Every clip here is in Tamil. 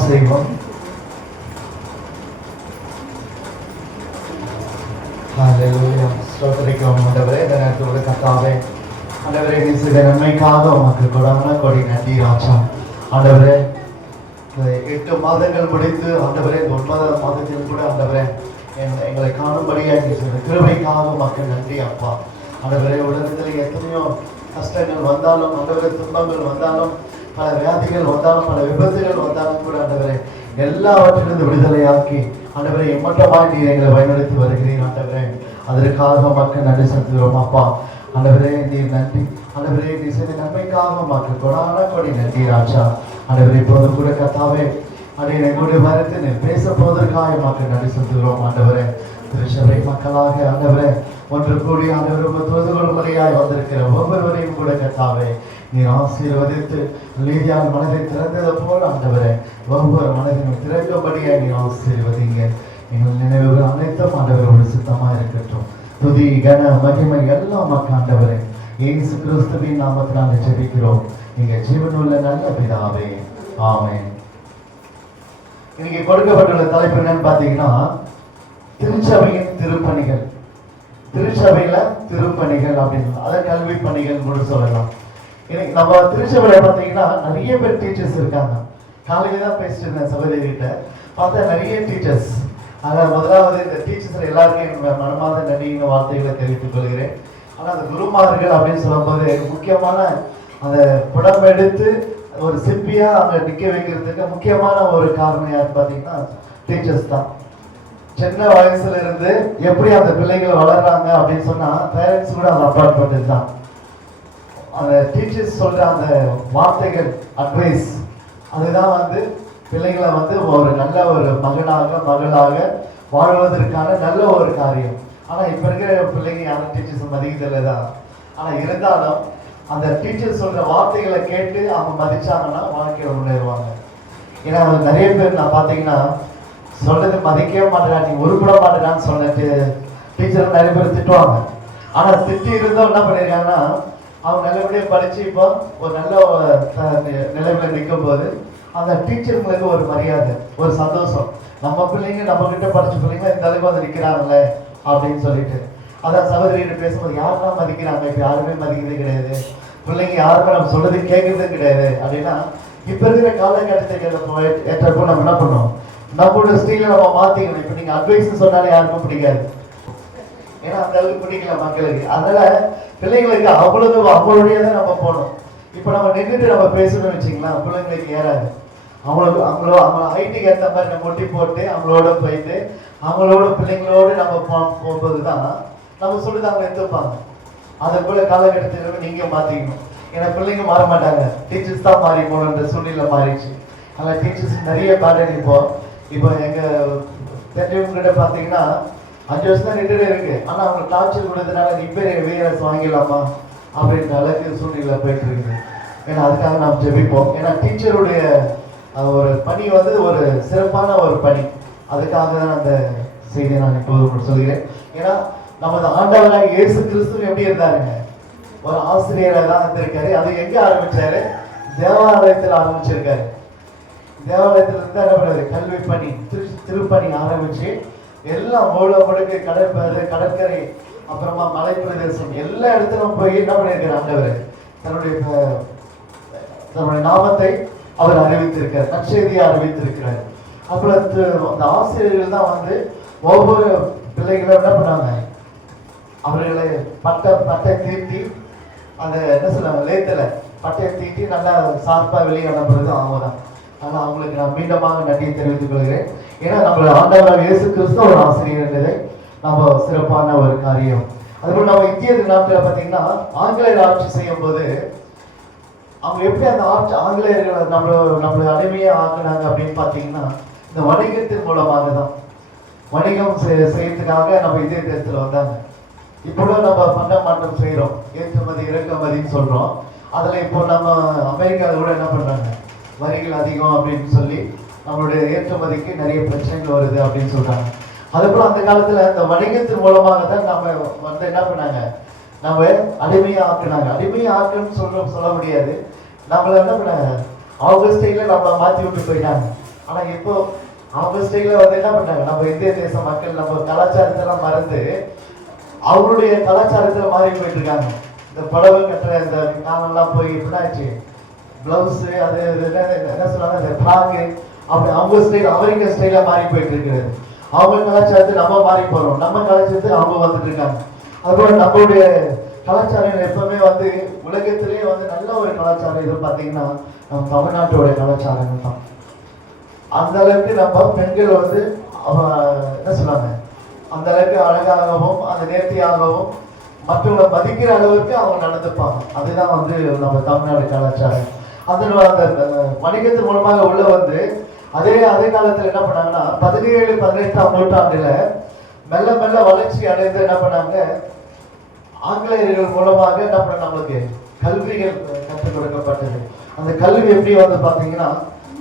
ஜெபம் செய்வோம். ஹல்லேலூயா. ஸ்தோத்திரிக்கிறோம் ஆண்டவரே. இந்த நேரத்தோட கர்த்தாவே, ஆண்டவரே நீ செய்த நன்மைக்காக உமக்கு கொடான கொடி நன்றி ராஜா. ஆண்டவரே 8 மாதங்கள் முடித்து ஆண்டவரே இந்த 9ஆம் மாதத்தில் கூட ஆண்டவரே எங்களை காணும்படியாக நீ செய்த கிருபைக்காக உமக்கு நன்றி அப்பா. ஆண்டவரே உலகத்தில் எத்தனையோ கஷ்டங்கள் வந்தாலும், ஆண்டவரே துன்பங்கள் வந்தாலும், பல வியாதிகள் வந்தாலும், பல விபத்துகள் வந்தாலும் கூட ஆண்டவரே எல்லாவற்றிலிருந்து விடுதலையாக்கி ஆண்டவரே எம்மட்டமாய் நீர் எங்களை பயன்படுத்தி வருகிறீர் ஆண்டவரே. அதற்காக மக்கள் நன்றி செலுத்துகிறோம் அப்பா. ஆண்டவரே நீர் நன்றி. ஆண்டவரே நீ செய்த நன்மைக்காக மக்கள் கொடான கொடி நன்றி ராஜா. ஆண்டவரே இப்போது கூட கர்த்தாவே அடைய எங்களுடைய மரத்தை நீர் பேச போவதற்காக மக்கள் நன்றி செலுத்துகிறோம் ஆண்டவரே. திருச்சபை மக்களாக ஆண்டவரே ஒன்று கூடி ஆண்டவரை தொழுதுகொள்ளும் முறையாய் வந்திருக்கிற ஒவ்வொருவரையும் கூட கர்த்தாவே நீர் ஆசீர்வதித்து லீதியான மனதை திறந்தது போல ஆண்டவரே ஒவ்வொரு மனதிനും திறக்கும்படியாய் நீர் ஆசீர்வதிங்க. எங்கள் நினைவுகள் அனைத்தும் ஆண்டவரோடு சுத்தமாக இருக்கட்டும். துதி கன மகிமை எல்லாம் மக்கள் ஆண்டவரே இயேசு கிறிஸ்துவின் நாமத்தினால் ஜெபிக்கிறோம் எங்கள் ஜீவனுள்ள நல்ல பிதாவே, ஆமென். இன்னைக்கு கொடுக்கப்பட்டுள்ள தலைப்பு என்னன்னு பார்த்தீங்கன்னா திருச்சபையின் திருப்பணிகள். திருச்சபையில திருப்பணிகள் அப்படின்னு அதை கல்வி பணிகள் கூட சொல்லலாம். இன்னைக்கு நம்ம திருச்சபையில பார்த்தீங்கன்னா நிறைய பேர் டீச்சர்ஸ் இருக்காங்க. காலையில தான் பேசிட்டு இருந்தேன் சகோதரிகிட்ட, பார்த்தா நிறைய டீச்சர்ஸ். ஆனால் முதலாவது இந்த டீச்சர்ஸ் எல்லாருக்கும் மனமார்ந்த நன்றியின் வார்த்தைகளை தெரிவித்துக் கொள்கிறேன். ஆனால் அந்த குருமார்கள் அப்படின்னு சொல்லும்போது முக்கியமான அந்த படம் எடுத்து ஒரு சிற்பியா அங்க நிக்க வைக்கிறதுக்கு முக்கியமான ஒரு காரணம் யாருன்னு பார்த்தீங்கன்னா டீச்சர்ஸ் தான். சின்ன வயசுல இருந்து எப்படி அந்த பிள்ளைகள் வளர்றாங்க அப்படின்னு சொன்னா பேரண்ட்ஸ் கூட அதை அப்பாற்பட்டது தான். அந்த டீச்சர்ஸ் சொல்ற அந்த வார்த்தைகள், அட்வைஸ், அதுதான் வந்து பிள்ளைகளை வந்து ஒரு நல்ல ஒரு மகனாக மகளாக வாழ்வதற்கான நல்ல ஒரு காரியம். ஆனா இப்ப இருக்கிற பிள்ளைங்க யாரும் டீச்சர்ஸ் மதிக்கிறதில்ல தான். ஆனா இருந்தாலும் அந்த டீச்சர்ஸ் சொல்ற வார்த்தைகளை கேட்டு அவங்க மதிச்சாங்கன்னா வாழ்க்கையில முன்னேறுவாங்க. ஏன்னா நிறைய பேர் நான் பார்த்தீங்கன்னா சொல்றது மதிக்கவே மாட்டேன், நீ உருப்பட மாட்டேன்னு சொன்னிட்டு டீச்சர் நிறைய பேர் திட்டுவாங்க. ஆனா திட்டி இருந்தோம் என்ன பண்ணிருக்காங்கன்னா அவங்க நல்லபடியாக படிச்சு இப்போ ஒரு நல்ல நிலைமையில நிற்கும் போது அந்த டீச்சருங்களுக்கு ஒரு மரியாதை, ஒரு சந்தோஷம். நம்ம பிள்ளைங்க நம்ம கிட்ட படிச்ச பிள்ளைங்க இந்த அளவுக்கு வந்து நிற்கிறாங்களே அப்படின்னு சொல்லிட்டு அதான் சகோதரிகிட்ட பேசும்போது யாரெல்லாம் மதிக்கிறாங்க, இப்போ யாருமே மதிக்கிறது கிடையாது, பிள்ளைங்க யாருமே நம்ம சொல்றது கேட்கறது கிடையாது அப்படின்னா இப்ப இருக்கிற காலகட்டத்தை ஏற்றப்போ நம்ம என்ன பண்ணோம், நம்மளோட ஸ்டைல நம்ம மாத்திக்கணும். இப்ப நீங்க அட்வைஸ் சொன்னாலே யாருக்கும் பிடிக்காது, ஏன்னா அந்த அளவுக்கு பிடிக்கல மக்களுக்கு. அதனால பிள்ளைங்களுக்கு அவ்வளவு அவங்களுடையதான் நம்ம போகணும். இப்ப நம்ம நின்றுட்டு நம்ம பேசணும்னு வச்சுங்களா பிள்ளைங்களுக்கு ஏறாது. அவங்க ஹைட்டுக்கு ஏற்ற மாதிரி நம்ம ஒட்டி போட்டு அவங்களோட போயிட்டு அவங்களோட பிள்ளைங்களோடு நம்ம போகும்போதுதான் நம்ம சொல்லிட்டு அவங்க எடுத்துப்பாங்க. அதை போல காலகட்டத்தில் நீங்க மாத்திக்கணும். ஏன்னா பிள்ளைங்க மாற மாட்டாங்க, டீச்சர்ஸ் தான் மாறி போகணுன்ற சூழ்நிலை மாறிடுச்சு. அதனால டீச்சர்ஸ் நிறைய பேட்டர்ன் இப்போ எங்க தெரிஞ்சவங்க கிட்ட பாத்தீங்கன்னா 5 வருஷம் தான் ரிட்டையர் இருக்கு. ஆனா அவங்க டார்ச்சர் கொடுத்ததுனால நீ பேர் வேறஸ் வாங்கிடலாமா அப்படின்ற அளவுக்கு சூழ்நிலை போயிட்டு இருக்குது. ஏன்னா அதுக்காக நாம் ஜெபிப்போம். ஏன்னா டீச்சருடைய ஒரு பணி வந்து ஒரு சிறப்பான ஒரு பணி. அதுக்காக தான் அந்த செய்தியை நான் இப்போது சொல்கிறேன். ஏன்னா நமது ஆண்டவராக இயேசு கிறிஸ்து எப்படி இருந்தாருங்க, ஒரு ஆசிரியராக தான் இருந்திருக்காரு. அது எங்க ஆரம்பிச்சாரு, தேவாலயத்தில் ஆரம்பிச்சிருக்காரு. தேவாலயத்துல இருந்து என்ன பண்ணுறது, கல்வி பணி திருப்பணி ஆரம்பிச்சு எல்லாம் மூலமுடுக்கு கடற்கரை அப்புறமா மலை பிரதேசம் எல்லா இடத்திலும் போய் என்ன பண்ணியிருக்காரு ஆண்டவர் தன்னுடைய நாமத்தை அவர் அறிவித்திருக்கார், நற்செய்தியை அறிவித்திருக்கிறார். அப்புறம் அந்த ஆசிரியர்கள் தான் வந்து ஒவ்வொரு பிள்ளைகளும் என்ன பண்ணாங்க, அவர்களை பட்டை தீட்டி அந்த என்ன சொல்லுவாங்க லேத்துல பட்டையை தீட்டி நல்லா சார்பா வெளியே அனுப்புறது அவங்க தான். ஆனால் அவங்களுக்கு நான் மீண்டுமாக நன்றியை தெரிவித்துக் கொள்கிறேன். ஏன்னா நம்மளோட ஆண்டவராக இயேசு கிறிஸ்து ஒரு ஆசிரியர் என்பதை நம்ம சிறப்பான ஒரு காரியம். அதுபோல் நம்ம இந்திய நாட்டில் பார்த்தீங்கன்னா ஆங்கிலேயர் ஆட்சி செய்யும் போது அவங்க எப்படி அந்த ஆங்கிலேயர்களை நம்மளை அடிமையை ஆக்குனாங்க அப்படின்னு பார்த்தீங்கன்னா இந்த வணிகத்தின் மூலமாக தான். வணிகம் செய்யறதுக்காக நம்ம இதே தேசத்தில் வந்தாங்க. இப்போ நம்ம பண்ட மாற்றம் செய்கிறோம், ஏற்றுமதி இறக்குமதின்னு சொல்றோம். அதில் இப்போ நம்ம அமெரிக்காவில் கூட என்ன பண்றாங்க, வரிகள் அதிகம் அப்படின்னு சொல்லி நம்மளுடைய ஏற்றுமதிக்கு நிறைய பிரச்சனைகள் வருது அப்படின்னு சொல்றாங்க. அதுபோல அந்த காலத்துல இந்த வணிகத்தின் மூலமாக தான் நம்ம வந்து என்ன பண்ணாங்க, நம்ம அடிமையா ஆக்குனாங்க. அடிமையா ஆக்குன்னு சொல்ல முடியாது, நம்மள என்ன பண்ணாங்க அவங்க ஸ்டைல நம்மளை மாற்றி விட்டு போயிட்டாங்க. ஆனா இப்போ அவங்க ஸ்டைல வந்து என்ன பண்ணாங்க, நம்ம இந்திய தேச மக்கள் நம்ம கலாச்சாரத்தெல்லாம் மறந்து அவருடைய கலாச்சாரத்துல மாறி போயிட்டு இருக்காங்க. இந்த புடவை கட்டுற இந்த காலம்லாம் போய் எப்படின்னாச்சு, பிளவுஸ் அது என்ன சொல்றாங்க, இந்த ஃப்ராக்கு அப்படி அவங்க ஸ்டைல் அமெரிக்க ஸ்டைல மாறி போயிட்டு இருக்கிறது. அவங்க கலாச்சாரத்தை நம்ம மாறி போறோம், நம்ம கலாச்சாரத்தை அவங்க வந்துட்டு இருக்காங்க. அதுபோல நம்மளுடைய கலாச்சாரம் எப்பவுமே வந்து உலகத்திலேயே வந்து நல்ல ஒரு கலாச்சாரம் இது பார்த்தீங்கன்னா நம்ம தமிழ்நாட்டோட கலாச்சாரங்கள் தான். அந்த அளவுக்கு நம்ம பெண்கள் வந்து என்ன சொல்றாங்க, அந்த அளவுக்கு அழகாகவும் அந்த நேர்த்தியாகவும் மற்றவங்களை மதிக்கிற அளவுக்கு அவங்க நடந்துப்பாங்க. அதுதான் வந்து நம்ம தமிழ்நாடு கலாச்சாரம். அந்த வணிகத்தின் மூலமாக உள்ள வந்து அதே காலத்துல என்ன பண்ணாங்கன்னா 17, 18ஆம் நூற்றாண்டுல மெல்ல மெல்ல வளர்ச்சி அடைந்து என்ன பண்ணாங்க, ஆங்கிலேயர்கள் மூலமாக என்ன பண்ண நம்மளுக்கு கல்விகள் கற்றுக் கொடுக்கப்பட்டது. அந்த கல்வி எப்படி வந்து பாத்தீங்கன்னா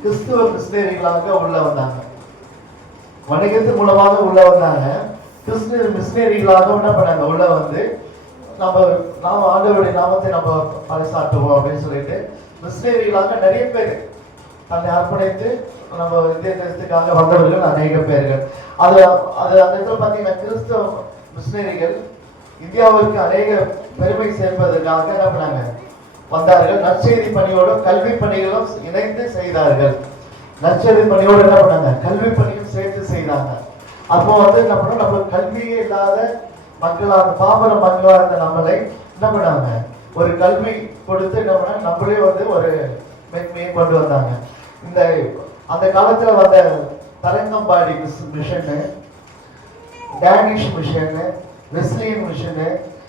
கிறிஸ்துவ மிஷினரிகளாக உள்ள வந்தாங்க, வணிகத்தின் மூலமாக உள்ள வந்தாங்க. கிறிஸ்துவ மிஷினரிகளாக என்ன பண்ணாங்க, உள்ள வந்து நாம ஆண்டவருடைய நாமத்தை நம்ம பறைசாற்றுவோம் அப்படின்னு சொல்லிட்டு மிஷினரிகளாக நிறைய பேர் தன்னை அர்ப்பணித்து நம்ம இந்திய தேசத்துக்காக வந்தவர்கள் அநேக பேர்கள். அது அந்த இடத்துல பார்த்தீங்கன்னா கிறிஸ்தவ மிஷினரிகள் இந்தியாவிற்கு அநேக பெருமை சேர்ப்பதற்காக என்ன பண்ணாங்க வந்தார்கள். நற்செய்தி பணியோடும் கல்வி பணிகளும் இணைந்து செய்தார்கள். நற்செய்தி பணியோடு என்ன பண்ணாங்க, கல்வி பணியும் சேர்த்து செய்தாங்க. அப்போ வந்து என்ன பண்ணோம், நம்ம கல்வியே இல்லாத மக்களாக பாமர மக்களாக இருந்த நம்மளை என்ன பண்ணாங்க, ஒரு கல்வி கொடுத்து என்ன பண்ண நம்மளே வந்து ஒரு மேன்மையை கொண்டு வந்தாங்க. அந்த காலத்துல வந்த Tharangambadi mission, Danish mission, Wesleyan mission,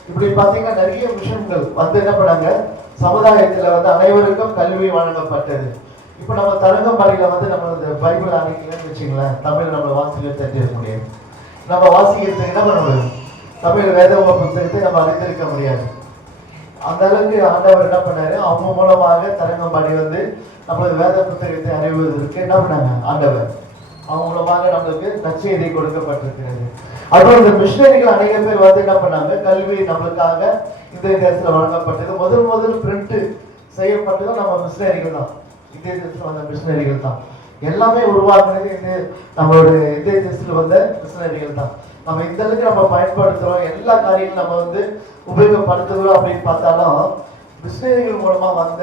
இப்படி பார்த்தீங்கன்னா நிறைய மிஷன்கள் வந்து என்ன பண்ணாங்க, சமுதாயத்துல வந்து அனைவருக்கும் கல்வி வழங்கப்பட்டது. இப்போ நம்ம தரங்கம்பாடியில வந்து நம்ம இந்த பைபிள் அன்னைக்குன்னு வச்சுங்களேன், தமிழ் நம்ம வாசிக்க தெரிஞ்சிருக்க முடியும். நம்ம வாசிக்கிறதுக்கு என்ன பண்ண முடியும், தமிழ் வேத புத்தகத்தை நம்ம அறிந்திருக்க முடியாது. அந்த அளவுக்கு ஆண்டவர் என்ன பண்ணாரு, அவங்க மூலமாக தரங்கம்பாடி வந்து நம்மளுக்கு வேத புத்தகத்தை அறிவுவதற்கு என்ன பண்ணாங்க, ஆண்டவர் அவங்க மூலமாக நம்மளுக்கு நற்செய்தி கொடுக்கப்பட்டிருக்கிறது. அப்புறம் இந்த மிஷினரிகள் அநேக பேர் வந்து என்ன பண்ணாங்க, கல்வி நம்மளுக்காக இந்திய தேசத்துல வழங்கப்பட்டது. முதல் பிரிண்ட் செய்யப்பட்டதும் நம்ம மிஷினரிகள் தான், இந்திய தேசத்துல வந்த மிஷினரிகள் தான். எல்லாமே உருவாக்குனது நம்மளுடைய இந்திய தேசத்துல வந்த மிஷினரிகள் தான். நம்ம இந்த அளவுக்கு நம்ம பயன்படுத்துறோம், எல்லா காரியங்களும் நம்ம வந்து உபயோகப்படுத்துகிறோம் அப்படின்னு பார்த்தாலும் மிஷினரிகள் மூலமா வந்த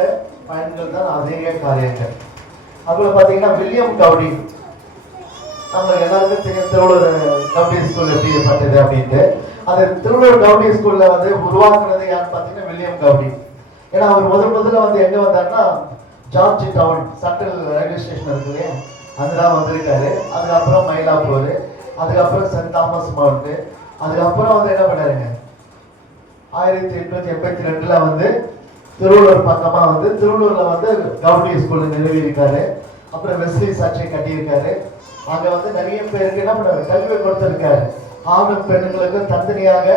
பயன்கள் தான் அதிக காரியங்கள். அதுல பாத்தீங்கன்னா வில்லியம் கவுடி, நம்ம எல்லாருக்கும் தெரியும் திருவள்ளூர் கவுடி ஸ்கூல் எப்படி ஏற்பட்டது அப்படின்ட்டு. அந்த திருவள்ளூர் கவுடி ஸ்கூல்ல வந்து உருவாக்குறது யாருன்னு பாத்தீங்கன்னா வில்லியம் கவுடி. ஏன்னா அவர் முதல்ல வந்து எங்க வந்தாருன்னா George Town central railway station இருக்கு இல்லையா, அதுதான் வந்திருக்காரு. அதுக்கப்புறம் மயிலாப்பூர், அதுக்கப்புறம் சென்ட் தாமஸ் மவுண்ட், அதுக்கப்புறம் வந்து என்ன பண்ணாருங்க 1882 வந்து திருவள்ளூர் பக்கமா வந்து திருவள்ளூர்ல வந்து கவுடி ஸ்கூல் நிறுவி இருக்காரு. அப்புறம் வெஸ்லி சர்ச்சை கட்டியிருக்காரு. அங்க வந்து நிறைய பேருக்கு என்ன பண்ணாரு, கல்வி கொடுத்திருக்காரு. ஆணும் பெண்களுக்கு தனித்தனியாக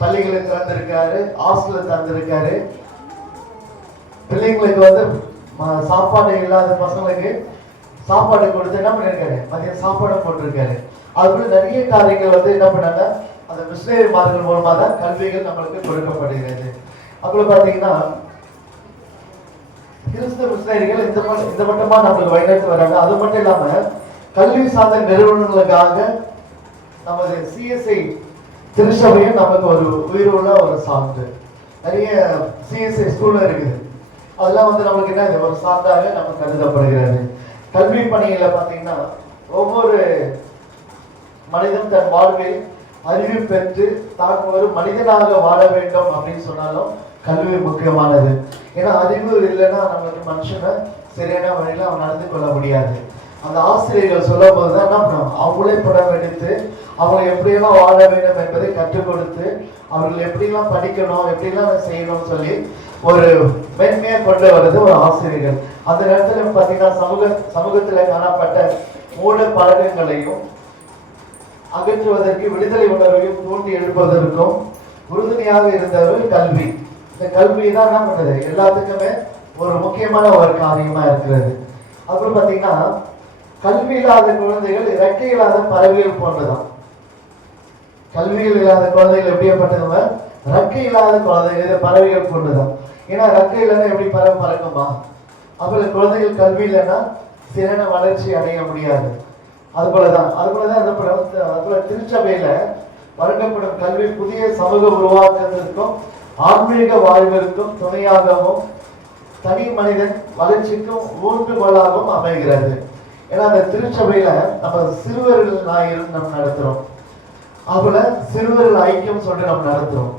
பள்ளிகளை திறந்திருக்காரு, ஹாஸ்டல் திறந்திருக்காரு. பிள்ளைங்களுக்கு வந்து சாப்பாடு இல்லாத பசங்களுக்கு சாப்பாடு கொடுத்து என்ன பண்ணிருக்காரு, மதியம் சாப்பாடு போட்டிருக்காரு. அதுக்குள்ள நிறைய காரியங்கள் வந்து என்ன பண்ணாங்க, அந்த மிஷினரிமார்கள் மூலமா தான் கல்விகள் நம்மளுக்கு கொடுக்கப்படுகிறது. அப்புறம் பாத்தீங்கன்னா கிறிஸ்தவ மிஷினரிகள் இந்த மட்டுமா நம்மளுக்கு வழிநடத்தி வராங்க. அது மட்டும் இல்லாம கல்வி சார்ந்த நிறுவனங்களுக்காக நமது சிஎஸ்ஐ திருச்சபையும் நமக்கு ஒரு உயிருள்ள ஒரு சான்று. நிறைய சிஎஸ்ஐ ஸ்கூல்ல இருக்குது, அதெல்லாம் வந்து நம்மளுக்கு என்ன ஒரு சான்றாக நமக்கு கருதப்படுகிறது. கல்வி பணியில பாத்தீங்கன்னா ஒவ்வொரு மனிதன் தன் வாழ்வில் அறிவு பெற்று தான் ஒரு மனிதனாக வாழ வேண்டும் அப்படின்னு சொன்னாலும் கல்வி முக்கியமானது. ஏன்னா அறிவு இல்லைன்னா நம்மளுக்கு மனுஷனை சரியான வழியில அவன் நடந்து கொள்ள முடியாது. அந்த ஆசிரியர்கள் சொல்லும் போதுதான் என்ன பண்ணும், அவங்களே படம் எடுத்து அவங்க எப்படியெல்லாம் வாழ வேண்டும் என்பதை கற்றுக் கொடுத்து அவர்கள் எப்படிலாம் படிக்கணும், எப்படிலாம் செய்யணும்னு சொல்லி ஒரு மேன்மையை கொண்டு வருது ஒரு ஆசிரியர்கள். அந்த நேரத்துல பாத்தீங்கன்னா சமூகத்துல காணப்பட்ட மூட பழக்கங்களையும் அகற்றுவதற்கு விடுதலை உணர்வையும் தூண்டி எழுப்பதற்கும் உறுதுணையாக இருந்தவர் கல்வி. இந்த கல்வி தான் என்ன பண்ணுது, எல்லாத்துக்குமே ஒரு முக்கியமான ஒரு காரியமா இருக்கிறது. அப்புறம் பாத்தீங்கன்னா கல்வி இல்லாத குழந்தைகள் இறக்கை இல்லாத பறவைகள் போன்றதான். கல்வியில் இல்லாத குழந்தைகள் எப்படியாப்பட்டவங்க, இறக்கை இல்லாத குழந்தைகள் பறவைகள் போன்றதான். ஏன்னா இறக்கை இல்லைன்னா எப்படி பறவை பறக்குமா, அப்புறம் குழந்தைகள் கல்வி இல்லைன்னா திறன வளர்ச்சி அடைய முடியாது. அதுபோலதான் அதுபோல திருச்சபையில வழங்கப்படும் கல்வி புதிய சமூக உருவாக்கத்திற்கும் ஆன்மீக வாழ்விற்கும் துணையாகவும் தனி மனிதன் வளர்ச்சிக்கும் ஊன்றுகோலாகவும் அமைகிறது. ஏன்னா அந்த திருச்சபையில நம்ம சிறுவர்கள் ஞாயிறு நம்ம நடத்துறோம், அதுல சிறுவர்கள் ஐக்கியம் சொல்லிட்டு நம்ம நடத்துறோம்.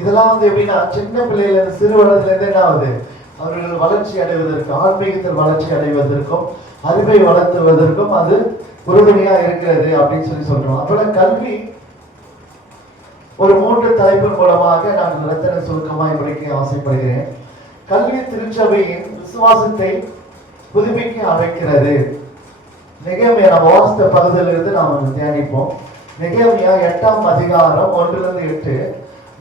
இதெல்லாம் வந்து எப்படின்னா சின்ன பிள்ளையில இருந்து சிறு வளர்த்துல இருந்து என்ன ஆகுது, அவர்கள் வளர்ச்சி அடைவதற்கு ஆன்மீகத்தில் வளர்ச்சி அடைவதற்கும் அறிவை வளர்த்துவதற்கும் அது உறுதுணையா இருக்கிறது அப்படின்னு சொல்றோம். அப்போல கல்வி ஒரு 3 தலைப்பின் மூலமாக நான் ரத்தன சுருக்கமாய் முடிக்க ஆசைப்படுகிறேன். கல்வி திருச்சபையின் விசுவாசத்தை புதுப்பிக்க அழைக்கிறது. நெகேமியா நம்ம வாசித்த பகுதியிலிருந்து நாம் தியானிப்போம். நெகேமியா 8ஆம் அதிகாரம் 1-8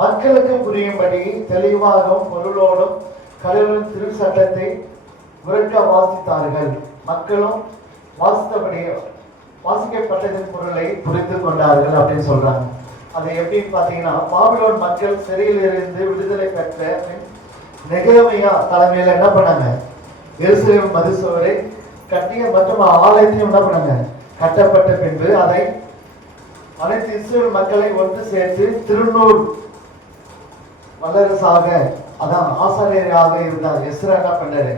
மக்களுக்கு புரியும்படி தெளிவாகவும் பொருளோடும் கடவுளின் திரு சட்டத்தை உரைக்க வாசித்தார்கள். மக்களும் வாசித்தபடி வாசிக்கப்பட்டதின் பொருளை புரிந்து கொண்டார்கள் அப்படின்னு சொல்றாங்க. அதை எப்படின்னு பாத்தீங்கன்னா, பாபிலோன் மக்கள் சிறையில் இருந்து விடுதலை பெற்ற நெகேமியா தலைமையில என்ன பண்ணாங்க, எருசலேம் மதுசுவரை கட்டிய மற்றும் ஆலயத்தையும் என்ன பண்ணாங்க கட்டப்பட்ட பின்பு அதை அனைத்து இஸ்ரேல் மக்களை ஒன்று சேர்த்து திருநூல் வல்லரசாக அதான் ஆசாரியராக இருந்தார் எஸ்ரா என்ன பண்ணாரு,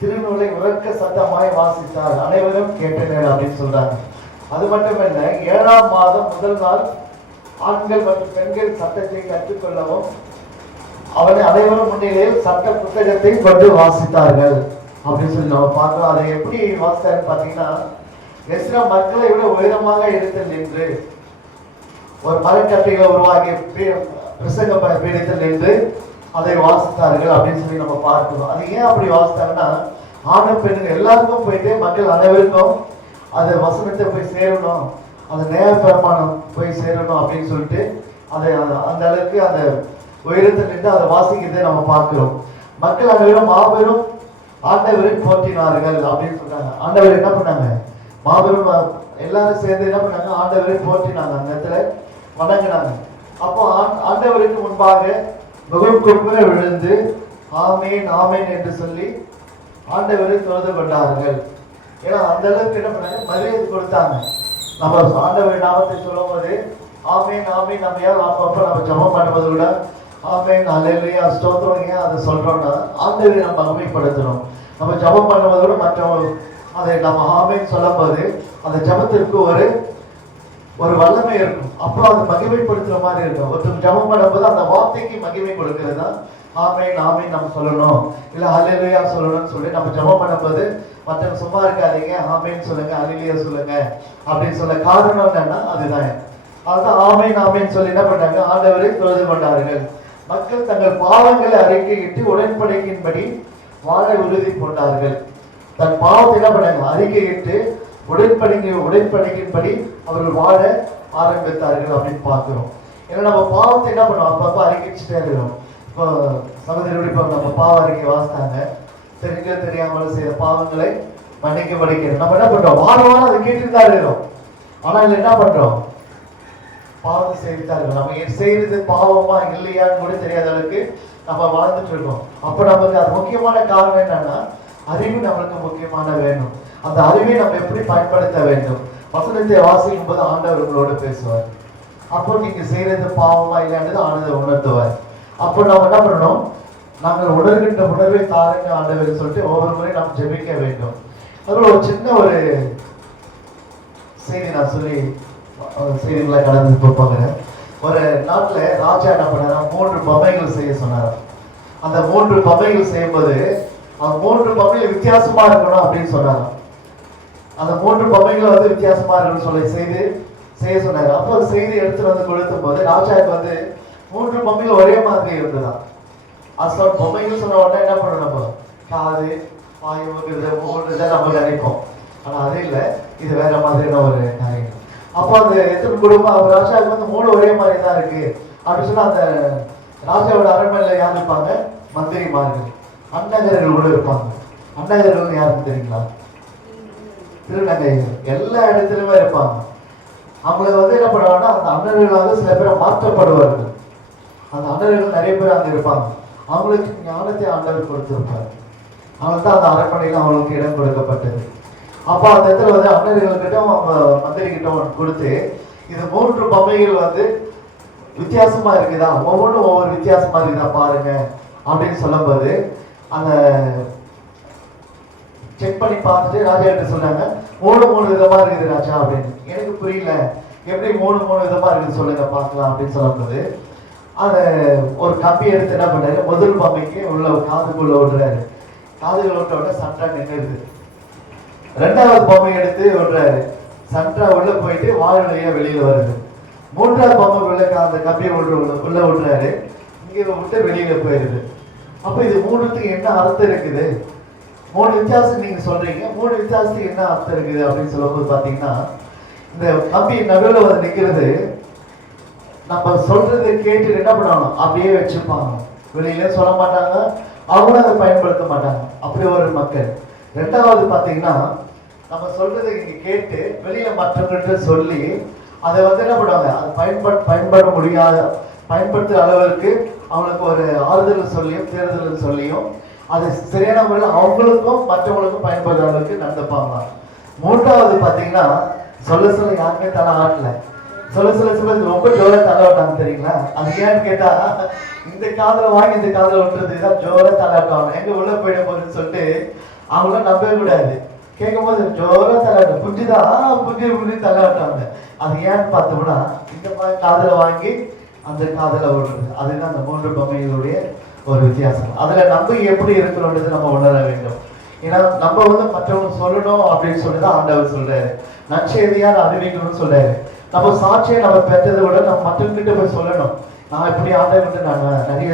திருநூலை உறக்க சத்தமாய் வாசித்தார், அனைவரும் கேட்டனர் அப்படின்னு சொல்றாங்க. அது மட்டுமல்ல 7ஆம் மாதம் முதல் நாள் ஆண்கள் மற்றும் பெண்கள் சட்டத்தை கற்றுக்கொள்ளவும் அவனை அனைவரும் முன்னிலையில் சட்ட புத்தகத்தை கொண்டு வாசித்தார்கள் அப்படின்னு சொல்லி நம்ம பார்க்கலாம். அதை எப்படி வாசித்தாரு பாத்தீங்கன்னா, எஸ்ரா மக்களை விட உயரமாக எடுத்து நின்று ஒரு மரக்கட்டைகளை உருவாகி பிரசங்க பீடத்தில் நின்று அதை வாசித்தார்கள் அப்படின்னு சொல்லி நம்ம பார்க்கிறோம். அது ஏன் அப்படி வாசித்தாங்கன்னா, ஆணும் பெண்ணுங்க எல்லாருக்கும் போயிட்டு மக்கள் அனைவருக்கும் அது வசனத்தை போய் சேரணும், அந்த நேர பிரமாணம் போய் சேரணும் அப்படின்னு சொல்லிட்டு அதை அந்த அளவுக்கு அந்த உயரத்தில் நின்று அதை வாசிக்கிறதை நம்ம பார்க்கிறோம். மக்கள் அனைவரும் மாபெரும் ஆண்டவரை போற்றினார்கள் அப்படின்னு சொல்றாங்க. ஆண்டவர் என்ன பண்ணாங்க, மாபெரும் எல்லாரும் சேர்ந்து என்ன பண்ணாங்க, ஆண்டவரை போற்றினாங்க, அந்த இடத்துல வணங்கினாங்க. அப்போ ஆண்டவருக்கு முன்பாக முகம் குப்புற விழுந்து ஆமேன் ஆமேன் என்று சொல்லி ஆண்டவரை தொழுது கொண்டார்கள். ஏன்னா அந்த அளவுக்கு என்ன பண்ணாங்க, மரியாதை கொடுத்தாங்க. நம்ம ஆண்டவர் நாமத்தை சொல்லும் போது ஆமேன் ஆமேன் நம்ம யார் அப்பப்போ நம்ம ஜெபம் பண்ணும்போது கூட ஆமேன் அல்லேலூயா ஸ்தோத்திரம் ஏன் அதை சொல்றோம்னா ஆண்டவரை நம்ம மகிமைப்படுத்தணும். நம்ம ஜெபம் பண்ணும்போது கூட மற்றவங்க அதை நம்ம ஆமேன் சொல்லும் போது அந்த ஜெபத்திற்கு ஒரு வல்லமை இருக்கும். அப்போ அது மகிமைப்படுத்துற மாதிரி இருக்கும். ஒருத்தர் ஜெபம் பண்ணும்போது அந்த வார்த்தைக்கு மகிமை கொடுக்கிறது தான் ஆமேன் ஆமேன் நம்ம சொல்லணும், இல்ல அல்லேலூயா சொல்லணும்னு சொல்லி நம்ம ஜெபம் பண்ணும்போது மற்றவங்க சும்மா இருக்காதீங்க ஆமேன் சொல்லுங்க அல்லேலூயா சொல்லுங்க அப்படின்னு சொல்ல காரணம் என்னன்னா அதுதான். அதுதான் ஆமேன் ஆமேன் சொல்லி என்ன பண்ணாங்க, ஆண்டவரை தொழுது கொண்டார்கள். மக்கள் தங்கள் பாவங்களை அறிக்கையிட்டு உடன்படிக்கையின்படி வாழ உறுதி கொண்டார்கள். தன் பாவத்தை என்ன பண்ணாங்க, அறிக்கையிட்டு உடன்படிக்கையின்படி அவர்கள் வாழ ஆரம்பித்தார்கள் அப்படின்னு பார்க்கிறோம். ஏன்னா நம்ம பாவத்தை என்ன பண்ணுவோம், அப்பப்போ அறிக்கைச்சுட்டே இருக்கிறோம். இப்போ சகோதரி இப்போ நம்ம பாவ அறிக்கை வாசித்தாங்க, தெரிஞ்ச தெரியாமல் செய்த பாவங்களை மன்னிக்க படிக்கிறோம். நம்ம என்ன பண்றோம், வாரம் அதை கேட்டுட்டு தான் இருக்கிறோம். ஆனா இதுல என்ன பண்றோம், பாவத்தை செய்துதான் நம்ம செய்யறது பாவமா இல்லையான்னு கூட தெரியாத அளவுக்கு நம்ம வாழ்ந்துட்டு இருக்கோம். அப்ப நமக்கு அது முக்கியமான காரணம் என்னன்னா, அறிவு நம்மளுக்கு முக்கியமான வேணும். அந்த அறிவை நம்ம எப்படி பயன்படுத்த வேண்டும், வசனத்தை வாசிக்கும் போது ஆண்டவர் உங்களோட பேசுவார். அப்போ நீங்க செய்யறது பாவமா இல்லையானது ஆனதை உணர்த்துவார். அப்போ நம்ம என்ன பண்ணணும், நாங்கள் உணர்கின்ற உணர்வை தாருங்க ஆண்டவர் சொல்லிட்டு ஒவ்வொரு முறை நாம் ஜெபிக்க வேண்டும். அதுல ஒரு சின்ன ஒரு செய்தி நான் சொல்லி செய்திகளை கடந்து போப்பாங்க. ஒரு நாட்டுல ராஜா என்ன பண்ணாரா, 3 பொம்மைகள் செய்ய சொன்னார். அந்த 3 பொம்மைகள் செய்யும்போது அந்த 3 பொம்மைகள் வித்தியாசமா இருக்கணும் அப்படின்னு சொன்னாங்க. அந்த 3 பொம்மைகளை வந்து வித்தியாசமா இருக்கணும்னு சொல்லி செய்ய சொன்னாரு. அப்போ அந்த செய்தி எடுத்துட்டு வந்து கொடுத்தும் போது ராஜாவுக்கு வந்து 3 பொம்மைகள் ஒரே மாதிரி இருந்ததுதான். அது பொம்மைகள் சொன்ன உடனே என்ன பண்ணணும், நம்ம காது வாயு நம்ம நினைப்போம். ஆனா அது இல்லை, இது வேற மாதிரியான ஒரு காரியம். அப்போ அந்த எத்தனை குடும்பம் அவர் ராஜாவுக்கு வந்து 3 ஒரே மாதிரி தான் இருக்கு அப்படின்னு சொன்னா, அந்த ராஜாவோட அரண்மனையில யார் இருப்பாங்க, மந்திரிமார்கள், அன்னகர்கள் கூட இருப்பாங்க. அன்னகர்கள் யாருன்னு தெரியுங்களா, திருநங்கைகள் எல்லா இடத்துலயுமே இருப்பாங்க. அவங்களை வந்து என்ன பண்ணுவாங்கன்னா, அந்த அன்னர்களாக சில பேர் மாற்றப்படுவார்கள். அந்த அன்னர்கள் நிறைய பேர் அங்க இருப்பாங்க. அவங்களுக்கு ஞானத்தை ஆண்டவர் கொடுத்திருப்பார். அவங்களுக்கு தான் அந்த அரண்மனையில் அவங்களுக்கு இடம் கொடுக்கப்பட்டது. அப்ப அந்த இடத்துல வந்து அண்ணர்கள்கிட்ட மந்திரி கிட்ட கொடுத்து, இது 3 பொம்மைகள் வந்து வித்தியாசமா இருக்குதா, ஒவ்வொன்றும் ஒவ்வொரு வித்தியாசமா இருக்குதா பாருங்க அப்படின்னு சொல்லும்போது அந்த செக் பண்ணி பார்த்துட்டு ராஜா கிட்ட சொன்னாங்க, 3 விதமா இருக்குது ராஜா அப்படின்னு. எனக்கு புரியல, எப்படி 3 விதமா இருக்குது சொல்லுங்க பார்க்கலாம் அப்படின்னு சொல்லும்போது அந்த ஒரு கம்பி எடுத்து என்ன பண்ணாரு, முதல் பொம்மைக்கு உள்ள காதுக்குள்ள விடுறாரு. காதுகள் விட்ட உடனே சன்றா நின்றுது. 2வது பொம்மை எடுத்து விடுறாரு, சன்றா உள்ள போயிட்டு வாய் வழியா வெளியில வருது. 3வது பொம்மை உள்ள அந்த கம்பியை உள்ள விடுறாரு, இங்க விட்டு வெளியில போயிருது. அப்ப இது 3த்துக்கு என்ன அர்த்தம் இருக்குது, 3 வித்தியாசம் நீங்க சொல்றீங்க, 3 வித்தியாசத்துக்கு என்ன அர்த்தம் இருக்குது அப்படின்னு சொல்லும்போது பாத்தீங்கன்னா, இந்த கம்பி நடுவில் வந்து நிக்கிறது நம்ம சொல்றதை கேட்டு என்ன பண்ணணும், அப்படியே வச்சுப்பாங்க, வெளியில சொல்ல மாட்டாங்க, அவங்களும் அதை பயன்படுத்த மாட்டாங்க, அப்படி ஒரு மக்கள். 2வது பாத்தீங்கன்னா, நம்ம சொல்றதை இங்க கேட்டு வெளியில மற்றவங்கள்ட்ட சொல்லி அதை வந்து என்ன பண்ணுவாங்க, அது பயன்பட முடியாத பயன்படுத்துற அளவிற்கு அவங்களுக்கு ஒரு ஆறுதல் சொல்லியும் தேர்தல் சொல்லியும் அது சரியான முறையில் அவங்களுக்கும் மற்றவங்களுக்கும் பயன்படுற அளவுக்கு நடந்துப்பாங்க. 3வது பாத்தீங்கன்னா, சொல்ல யாருமே தலை ஆட்டல, சொல்ல ரொம்ப ஜோர தலை விட்டாங்க தெரியுங்களா. அது ஏன்னு கேட்டா, இந்த காதல வாங்கி இந்த காதல விட்டுறதுக்கு தான் ஜோர தலையாட்டாங்க. எங்க உள்ள போயிட போகுதுன்னு சொல்லிட்டு அவங்களாம் நம்பவே கூடாது. கேட்கும் போது ஜோர தலையாட்ட புரிஞ்சுதான் புரிஞ்சு தலையாட்டாங்க. அது ஏன்னு பார்த்தோம்னா, இந்த மாதிரி காதலை வாங்கி அந்த காதலை விடுறது, அதுதான் அந்த 3 பொம்மைகளுடைய ஒரு வித்தியாசம். அதுல நம்ம எப்படி இருக்கிறோன்றது நம்ம உணர வேண்டும். ஏன்னா நம்ம வந்து மற்றவங்க சொல்லணும் அப்படின்னு சொல்லிதான் ஆண்டவர் சொல்றாரு, நற்செய்தியா அறிவிக்கணும்னு சொல்றாரு. நம்ம சாட்சியை நம்ம பெற்றதை விட நம்ம மற்றவங்கிட்ட போய் சொல்லணும், நான் இப்படி ஆண்டவர்கிட்ட நான் நிறைய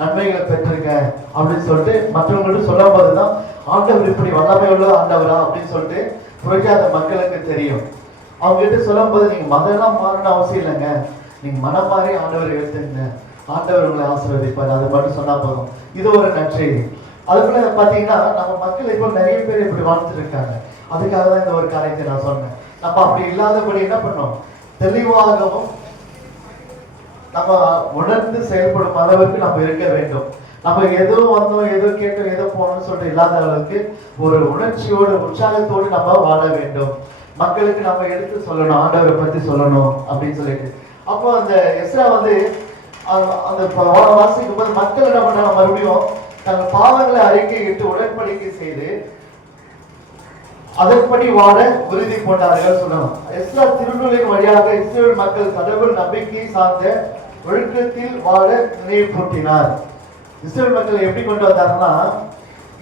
நன்மைகளை பெற்றிருக்கேன் அப்படின்னு சொல்லிட்டு மற்றவங்கள்ட்ட சொல்லும் போதுதான் ஆண்டவர் இப்படி வல்லமை உள்ள ஆண்டவரா அப்படின்னு சொல்லிட்டு புரியாத மக்களுக்கு தெரியும். அவங்க கிட்ட சொல்லும் போது நீங்க மதம்லாம் மாறணும் அவசியம் இல்லைங்க, நீங்க மனம் மாறி ஆண்டவர் எடுத்துங்க, ஆண்டவர் உங்களை ஆசீர்வதிப்பார், அது மட்டும் சொன்னா போதும். இது ஒரு நற்செய்தி. அதுக்குள்ள பாத்தீங்கன்னா நம்ம மக்கள் இப்போ நிறைய பேர் இப்படி வாழ்ந்துட்டு இருக்காங்க. அதுக்காக தான் இந்த ஒரு காரியத்தை நான் சொன்னேன். நம்ம அப்படி இல்லாதபடி என்ன பண்ணோம், தெளிவாகவும் நம்ம உணர்ந்து செயல்படும் அளவுக்கு நம்ம இருக்க வேண்டும். நம்ம ஏதோ வந்தோம், ஏதோ கேட்டோம், ஏதோ போனோம்னு சொல்லிட்டு இல்லாத அளவுக்கு ஒரு உணர்ச்சியோடு உற்சாகத்தோடு நம்ம வாழ வேண்டும். மக்களுக்கு நம்ம எடுத்து சொல்லணும், ஆண்டவரை பத்தி சொல்லணும் அப்படின்னு சொல்லிட்டு. அப்போ அந்த எஸ்ரா வந்து அந்த வாசிக்கும் போது மக்கள் என்ன பண்றாங்க, மறுபடியும் தங்கள் பாவங்களை அறிக்கையிட்டு உடன்படிக்கை செய்து அதன்படி வாழ உறுதி கொண்டார்கள் சொன்னாங்க. எஸ்ரா திருநூலின் வழியாக இஸ்ரவேல் மக்கள் கடவுள் நம்பிக்கை சார்ந்த ஒழுக்கத்தில் வாழ நினைவூட்டினார். இஸ்ரவேல் மக்கள் எப்படி கொண்டு வந்தாருன்னா,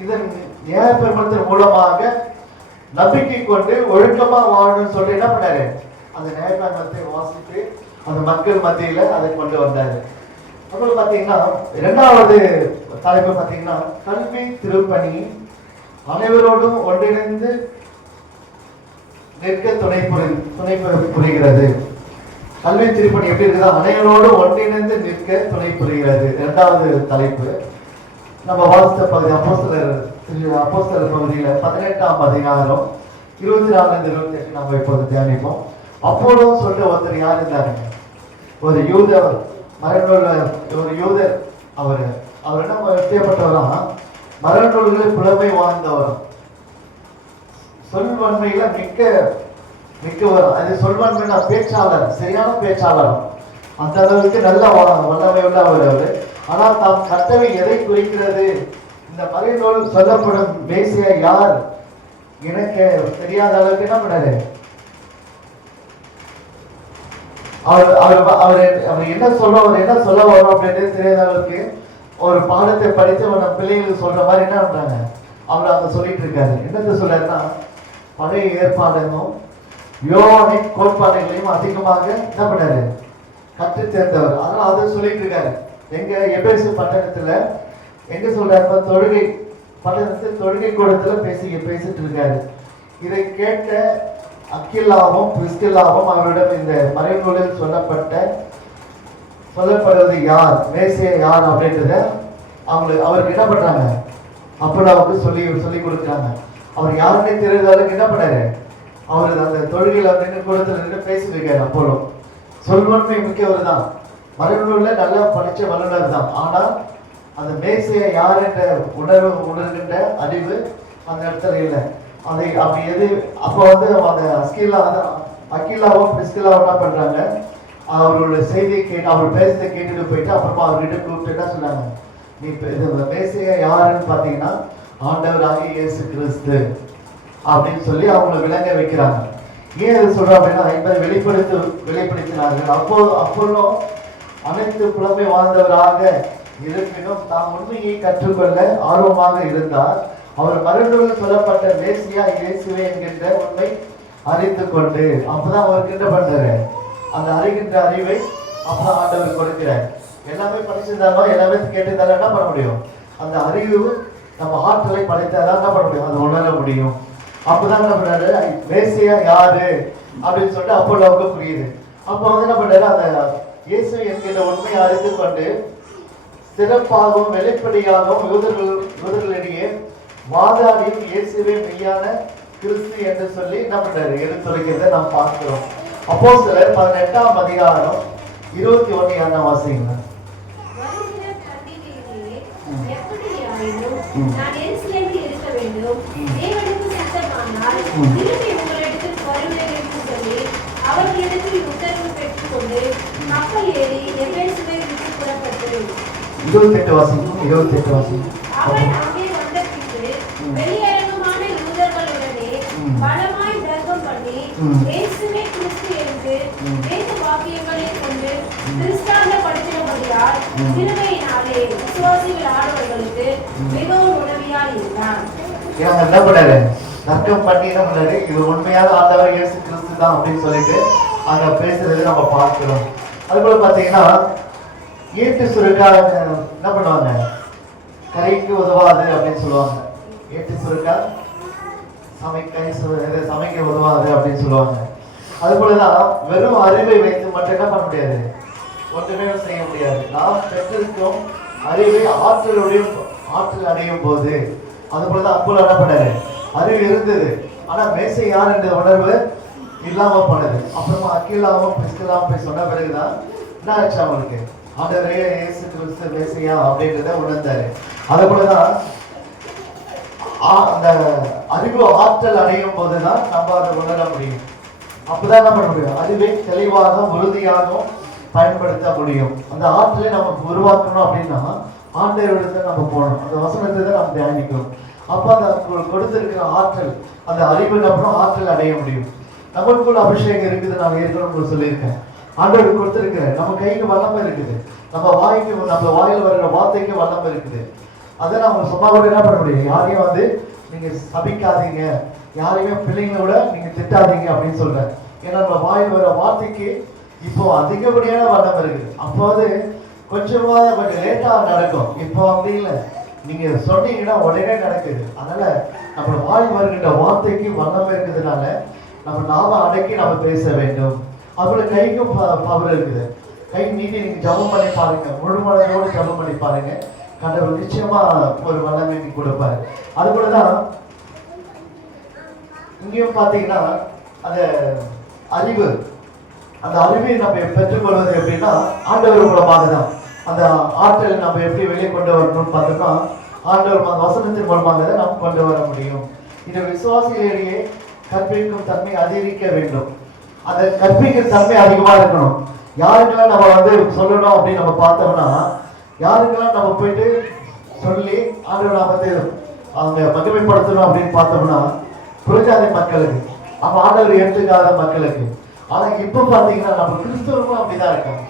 இதன் நியாயப்பிரமாணத்தின் மூலமாக நம்பிக்கை கொண்டு ஒழுக்கமா வாழணும்னு சொல்லி என்ன பண்ணாரு, அந்த நியாயப்பிரமாணத்தை வாசித்து அந்த மக்கள் மத்தியில அதை கொண்டு வந்தாரு. அப்புறம் பாத்தீங்கன்னா 2வது தலைப்பு பாத்தீங்கன்னா, கல்வி திருப்பணி அனைவரோடும் ஒன்றிணைந்து நிற்க துணை புரிகிறது. கல்வி திருப்பணி எப்படி இருக்குதா, அனைவரோடும் ஒன்றிணைந்து நிற்க துணை புரிகிறது. 2வது தலைப்பு நம்ம வாசித்த பகுதி அப்போஸ்தலர் பகுதியில 18ஆம் அதிகாரம் 24-28 நம்ம இப்போது தியானிப்போம். அப்போலோ சொல்லிட்டு ஒருத்தர் யார் இருந்தாருங்க, ஒரு யூதர், மரநூல் ஒரு யூதர். அவர் என்ன செய்யப்பட்டவரா, மரநூல்களில் புலமை வாழ்ந்தவர், சொல்வன்மையில மிக்கவர். அது சொல்வன்மையில பேச்சாளர், சரியான பேச்சாளர், அந்த அளவுக்கு நல்ல வல்லமை உள்ள அவர். ஆனால் தாம் கட்டளை எதை குறிக்கிறது, இந்த மறைநூல் சொல்லப்படும் மேசியா யார் எனக்கு தெரியாத அளவுக்கு என்ன பண்ணாரு, அவர் என்ன சொல்ல வரும் அப்படின்னு தெரியாத அளவுக்கு ஒரு பாடத்தை படித்து நம்ம பிள்ளைகளுக்கு சொல்ற மாதிரி என்ன பண்றாங்க, அவர் அங்க சொல்லிட்டு இருக்காரு. என்னத்த சொல்றாருன்னா, பழைய ஏற்பாடுகளும் யோவானின் கோட்பாடுகளையும் அதிகமாக என்ன பண்ணாரு, கற்று தேர்ந்தவர். அதனால அதை சொல்லிட்டு இருக்காரு. எங்க எபேசு பட்டணத்துல எங்க சொல்றாரு, தொழுகை பட்டணத்தில் தொழுகை கூடத்துல பேசிட்டு இருக்காரு. இதை கேட்ட அக்கில்லாவும் பிரிஸ்கில்லாவும் அவரிடம் இந்த மறைநூலில் சொல்லப்படுவது யார், மேசியா யார் அப்படின்றத அவருக்கு என்ன பண்றாங்க, அப்போலாவுக்கு சொல்லி கொடுக்குறாங்க. அவர் யாருன்னே தெரியாதவருக்கு என்ன பண்ணாரு, அவர் அந்த தொழுகையில் அப்படின்னு கூடத்துல நின்று பேசிட்டு இருக்காரு. அப்போலோ சொல்வன்மை மிக்கவர் தான், மறைநூல்ல நல்லா படிச்ச வல்லுநர் தான். ஆனால் அந்த மேசியா யார் என்ற உணர்கின்ற அறிவு அந்த இடத்துல இல்லை. அதை அப்படி எது அப்போ வந்து அந்த அகிலாவும் பிரிஸ்கிலாவும் என்ன பண்றாங்க, அவரோட செய்தியை கேட்டு அவர் பேசுறதை கேட்டுட்டு போயிட்டு அப்புறமா அவர்கிட்ட கூப்பிட்டு என்ன சொன்னாங்க, நீ இந்த மேசியா யாருன்னு பாத்தீங்கன்னா ஆண்டவராகிய இயேசு கிறிஸ்து அப்படின்னு சொல்லி அவங்களை விளங்க வைக்கிறாங்க. ஏன் இது சொல்றோம் அப்படின்னா, என்பதை வெளிப்படுத்தினார்கள். அப்போதும் அனைத்து புலமை வாழ்ந்தவராக இருப்பினும் தாம் உண்மையை கற்றுக்கொள்ள ஆர்வமாக இருந்தார். அவர் மறுநூல் சொல்லப்பட்ட மேசியா இயேசுவே என்கின்ற உண்மை அறிந்து கொண்டு, அப்பதான் அவருக்கு என்ன பண்றாரு, அந்த அறிகின்ற அறிவை அப்பதான் ஆண்டவர் கொடுக்கிறார். எல்லாமே படிச்சிருந்தாலும் எல்லாமே கேட்டிருந்தாலும் என்ன பண்ண முடியும், அந்த அறிவு நம்ம ஆற்றலை படைத்தாதான் என்ன பண்ண முடியும், அது உணர முடியும். அப்பதான் என்ன பண்றாரு, மேசியா யாரு அப்படின்னு சொல்லிட்டு அப்போ நமக்கு புரியுது. அப்போ வந்து என்ன பண்றாரு, அந்த இயேசு என்கின்ற உண்மையை அறிந்து கொண்டு சிறப்பாகவும் வெளிப்படையாகவும் யூதர்களிடையே வாதாடியும் இயேசுவே மெய்யான கிறிஸ்து என்று சொல்லி என்ன பண்றாரு, எடுத்துரைக்கிறத நாம் பார்க்கிறோம். அப்போஸ்தலர் 18ஆம் அதிகாரம் 21 வாசிங்க. நான் எருசலேமில் இருக்க வேண்டும், தேவனுக்கு சித்தமானால் திரும்பி உங்களிடத்தில் வருவேன் என்று சொல்லி அவர்களிடத்தில் உத்தரவு பெற்றுக்கொண்டு கப்பல் ஏறி எபேசுவை விட்டு புறப்பட்டு 28 வாசிங்க. அவன் அங்கே வந்த பின்பு வெளியரங்கமான யூதர்களுடனே பலமாய் தர்க்கம் பண்ணி இயேசுவே கிறிஸ்து என்று வேத வாக்கியங்களை கொண்டு கிறிஸ்தாந்தப்படுத்தினபடியால் சிலுவையினாலே விசுவாசிகள் ஆடவர்களுக்கு மிகவும் உதவியாய் இருந்தார். என்ன பண்ணாரு, தர்க்கம் பண்ணி என்ன பண்ணாரு, இது உண்மையான ஆண்டவர் இயேசு கிறிஸ்து தான் அப்படின்னு சொல்லிட்டு அங்க பேசுறது நம்ம பார்க்கிறோம். அது போல பாத்தீங்கன்னா ஈட்டு சுருக்கா என்ன பண்ணுவாங்க, கரைக்கு உதவாது அப்படின்னு சொல்லுவாங்க. ஈட்டு சுருக்கா சமைக்க உதவாது அப்படின்னு சொல்லுவாங்க. அது போலதான் வெறும் அறிவை வைத்து மட்டும் என்ன பண்ண முடியாது, ஒன்றுமே செய்ய முடியாது. நாம் பெற்றிருக்கும் அறிவை ஆற்றல் அடையும் போது, அது போலதான் அப்போ என்ன பண்ணாரு, அறிவு இருந்தது ஆனா மேசை யார் என்ற உணர்வு இல்லாம போனது. அப்புறமா அகிலாவும் பிரிஸ்கிலாவும் போய் சொன்ன பிறகுதான் என்ன ஆச்சு, அவங்களுக்கு ஆண்டவரே இயேசு கிறிஸ்து மேசியா அப்படின்றத உணர்ந்தாரு. அது போலதான் அந்த அறிவு ஆற்றல் அடையும் போதுதான் நம்ம அதை உணர முடியும். அப்பதான் என்ன பண்ண முடியும், அறிவை தெளிவாக உறுதியாகவும் பயன்படுத்த முடியும். அந்த ஆற்றலை நம்ம உருவாக்கணும் அப்படின்னா ஆண்டவரிடத்துல நம்ம போகணும், அந்த வசனத்தை தான் நம்ம தியானிக்கணும். அப்ப அந்த கொடுத்திருக்கிற ஆற்றல், அந்த அறிவுக்கு அப்புறம் ஆற்றல் அடைய முடியும். நமக்குள்ள அபிஷேகம் இருக்குது, நான் ஏற்கனவே சொல்லியிருக்கேன். ஆண்டவர் கொடுத்திருக்கிற நம்ம கைக்கு வல்லமை இருக்குது, நம்ம வாயில வர்ற வார்த்தைக்கு வல்லமை இருக்குது. அதை நம்ம சும்மா கூட என்ன பண்ண முடியும், யாரையும் வந்து நீங்க சபிக்காதீங்க, யாரையுமே பிள்ளைங்களோட நீங்க திட்டாதீங்க அப்படின்னு சொல்றேன். ஏன்னா நம்ம வாயில் வர வார்த்தைக்கு இப்போ அதிகப்படியான வல்லமை இருக்குது. அப்போது கொஞ்சம் லேட்டா நடக்கும். இப்போ அப்படி இல்லை, நீங்க சொன்னீங்கன்னா உடனே நடக்குது. அதனால நம்ம வாயில் வருகின்ற வார்த்தைக்கு வல்லமை இருக்கிறதுனால நம்ம நாம அடக்கி நம்ம பேச வேண்டும். அதுல கைக்கும் பவர் இருக்குது. கை நீட்டி நீங்க ஜபம் பண்ணி பாருங்க, முழு மனதோடு ஜபம் பண்ணி பாருங்க, கடவுள் நிச்சயமா ஒரு வல்லமை கொடுப்பாரு. அது போலதான் இங்கேயும் பாத்தீங்கன்னா அந்த அறிவு, அந்த அறிவை நம்ம பெற்றுக்கொள்வது எப்படின்னா ஆண்டவர் மூலமாக தான். அந்த ஆற்றலை நம்ம எப்படி வெளியே கொண்டு வரணும்னு பார்த்தோம்னா ஆண்டவர் வசனத்தின் மூலமாக தான் நம்ம கொண்டு வர முடியும். இந்த விசுவாசிகளிடையே கற்பிக்கும் தன்மை அதிகரிக்க வேண்டும். அந்த கற்பிக்கிற தன்மை அதிகமா இருக்கணும். யாருக்கெல்லாம் நம்ம வந்து சொல்லணும் அப்படின்னு நம்ம பார்த்தோம்னா, யாருக்கெல்லாம் நம்ம போயிட்டு சொல்லி ஆண்டவர் நாமத்தை அவங்க மகிமைப்படுத்தணும் அப்படின்னு பார்த்தோம்னா புரஜாதி மக்களுக்கு, அப்ப ஆண்டவர் ஏற்றுக்காத மக்களுக்கு. ஆனா இப்ப பாத்தீங்கன்னா நம்ம கிறிஸ்தவர்களும் அப்படிதான் இருக்கோம்.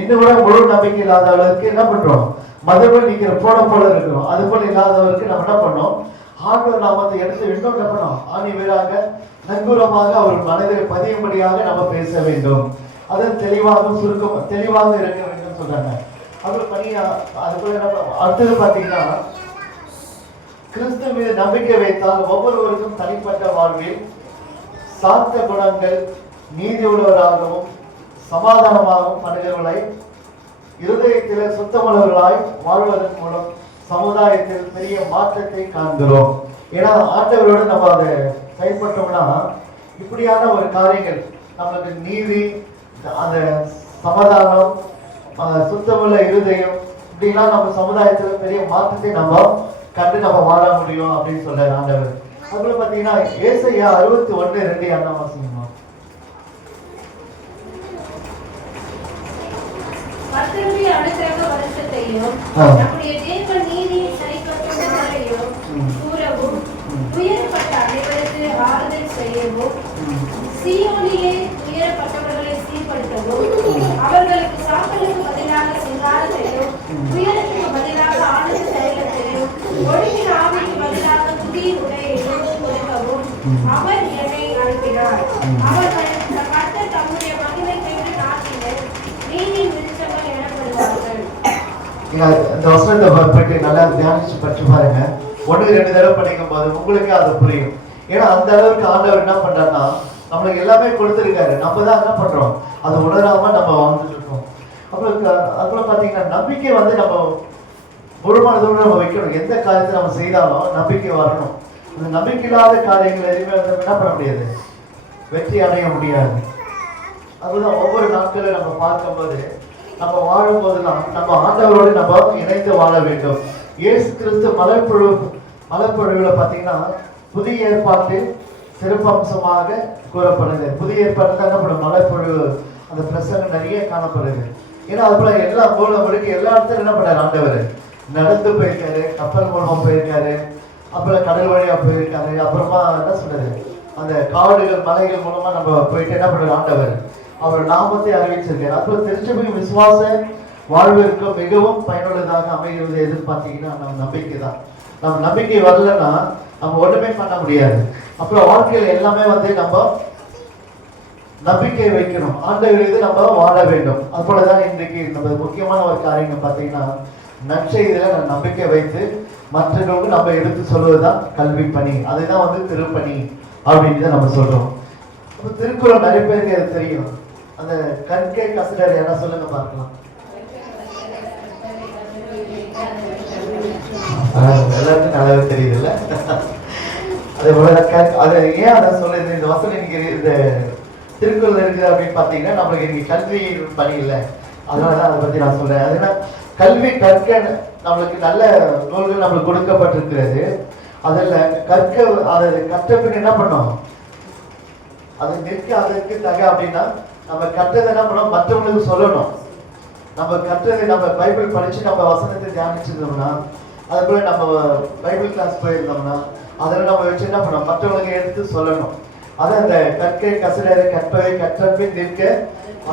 இன்னும் கூட முழு நம்பிக்கை இல்லாதவர்களுக்கு என்ன பண்றோம், மதபடி நிக்கிற போல இருக்கிறோம். அது போல இல்லாதவருக்கு நம்ம என்ன பண்ணோம், ஆண்டவர் நாமத்தை எடுத்து இன்னும் என்ன பண்ணோம், ஆணி வீராக நங்கூரமாக அவர் மனதில் பதியும்படியாக நம்ம பேச வேண்டும். அது தெளிவாக இருக்க வேண்டும் சொல்றாங்க. அது பணியா அது போல அடுத்தது பாத்தீங்கன்னா கிறிஸ்து மீது நம்பிக்கை வைத்தால் ஒவ்வொருவருக்கும் தனிப்பட்ட வாழ்வில் சாந்த குணங்கள், நீதி உள்ளவராகவும் சமாதானமாகவும் மனிதர்களை இருதயத்தில் சுத்தமுள்ளவர்களாய் வாழ்வதன் மூலம் சமுதாயத்தில் பெரிய மாற்றத்தை காண்கிறோம். ஏன்னா ஆண்டவரோடு நம்ம அதை செயல்பட்டோம்னா இப்படியான ஒரு காரியங்கள் நம்மளுக்கு நீதி, அந்த சமாதானம், சுத்தமுள்ள இருதயம், இப்படிலாம் நம்ம சமுதாயத்துல பெரிய மாற்றத்தை நம்ம கண்டு நம்ம வாழ முடியும் அப்படின்னு சொல்றாரு ஆண்டவர். அதுல பாத்தீங்கன்னா ஏசாயா 61:2 அண்ணா வாசிங்கம்மா. கர்த்தருடைய அனுக்கிரக வருஷத்தையும் நம்முடைய தேவ நீதியின் சரிக்கட்டும் நாளையும் கூறவும், துயரப்பட்ட அனைவருக்கு ஆறுதல் செய்யவும், சீயோனிலே துயரப்பட்டவர்களை சீர்படுத்தவும், அவர்களுக்கு சாம்பலுக்கு பதிலாக சிங்காரத்தையும், துயரத்துக்கு பதிலாக ஆனந்த தைலத்தையும், ஒழுங்கின் ஆவிக்கு பதிலாக புதிய உடையையும் கொடுக்கவும் அவர் என்னை அனுப்பினார். அவர்கள் கர்த்தர் தம்முடைய மகிமை பெற்ற நாட்டிலே நீதியின் விருட்சங்கள் எனப்படுவார்கள். இந்த வசனத்தை பற்றி நல்லா தியானிச்சு பற்றி பாருங்க. 1-2 தடவை படிக்கும் போது உங்களுக்கு அது புரியும். ஏன்னா அந்த அளவுக்கு ஆண்டவர் என்ன பண்றாருன்னா நம்மளுக்கு எல்லாமே கொடுத்துருக்காரு. நம்ம தான் என்ன பண்றோம், அதை உணராம நம்ம வாழ்ந்துட்டு இருக்கோம். அப்புறம் பாத்தீங்கன்னா நம்பிக்கை வந்து நம்ம முழுமனதோடு நம்ம வைக்கணும். எந்த காரியத்தை நம்ம செய்தாலும் நம்பிக்கை வரணும். அந்த நம்பிக்கை இல்லாத காரியங்கள் எதுவுமே வந்து என்ன பண்ண முடியாது, வெற்றி அடைய முடியாது. அதுதான் ஒவ்வொரு நாட்களும் நம்ம பார்க்கும்போது நம்ம வாழும் போதெல்லாம் நம்ம ஆண்டவரோடு நம்ம இணைந்து வாழ வேண்டும். இயேசு கிறிஸ்து மலைப்பொழிவுல பாத்தீங்கன்னா புதிய ஏற்பாட்டில் சிறப்பம்சமாக கூறப்படுது. புதிய ஏற்பாட்டில் என்ன பண்ணும், மலைப்பொழிவு அந்த பிரசங்கம் நிறைய காணப்படுது. ஏன்னா அதுபோல எல்லா மூலமுறைக்கு எல்லா இடத்துல என்ன பண்ணாரு, ஆண்டவர் நடந்து போயிருக்காரு, கப்பல் மூலமா போயிருக்காரு, அப்புறம் கடல் வழியா போயிருக்காரு, அப்புறமா என்ன சொல்றது அந்த காடுகள் மலைகள் மூலமா நம்ம போயிட்டு என்ன பண்றாரு, ஆண்டவர் அவர் நாமத்தை அறிவிச்சிருக்காரு. அப்புறம் திருச்சபை விசுவாச வாழ்விற்கு மிகவும் பயனுள்ளதாக அமைகிறது எதுன்னு பார்த்தீங்கன்னா நம்ம நம்பிக்கை தான். நம்ம நம்பிக்கை வரலன்னா நம்ம ஒண்ணுமே பண்ண முடியாது. அப்புறம் வாழ்க்கையில் எல்லாமே வந்து நம்ம நம்பிக்கை வைக்கணும். ஆண்டவர் இது நம்ம வாழ வேண்டும். அதுபோலதான் இன்றைக்கு நம்ம முக்கியமான ஒரு காரியம் பார்த்தீங்கன்னா நற்செய்தியில நம்ம நம்பிக்கை வைத்து மற்றவர்களுக்கு நம்ம எடுத்து சொல்வதுதான் கல்வி பணி. அதுதான் வந்து திருப்பணி அப்படின்னு நம்ம சொல்றோம். திருக்குறள் நிறைய பேருக்கு அது தெரியும். அந்த கற்கை கசடர் என்ன சொல்லுங்க பார்க்கலாம். எல்லாருக்கும் நல்லாவே தெரியுது இல்ல. அதே போல அது ஏன் அதை சொல்லுது, இந்த வசனம் இன்னைக்கு இந்த திருக்குறள் இருக்குது அப்படின்னு பாத்தீங்கன்னா நம்மளுக்கு இன்னைக்கு கல்வி பணி இல்லை. அதனாலதான் அதை பத்தி நான் சொல்றேன். அது என்ன, கல்வி கற்க நம்மளுக்கு நல்ல நூல்கள் நம்மளுக்கு கொடுக்கப்பட்டிருக்கிறது. அதில் கற்க அதை கற்ற பின் என்ன பண்ணோம், அது நிற்க அதற்கு தக அப்படின்னா நம்ம கற்றதை என்ன பண்ணோம், மற்றவங்களுக்கு சொல்லணும். நம்ம கற்றதை நம்ம பைபிள் படிச்சு நம்ம வசனத்தை தியானிச்சிருந்தோம்னா, அது போல நம்ம பைபிள் கிளாஸ் போயிருந்தோம்னா அதில் நம்ம வச்சு என்ன பண்ணோம், மற்றவங்களுக்கு எடுத்து சொல்லணும். அதை அந்த கற்கை கசடரை கற்பதை கற்றபின் நிற்க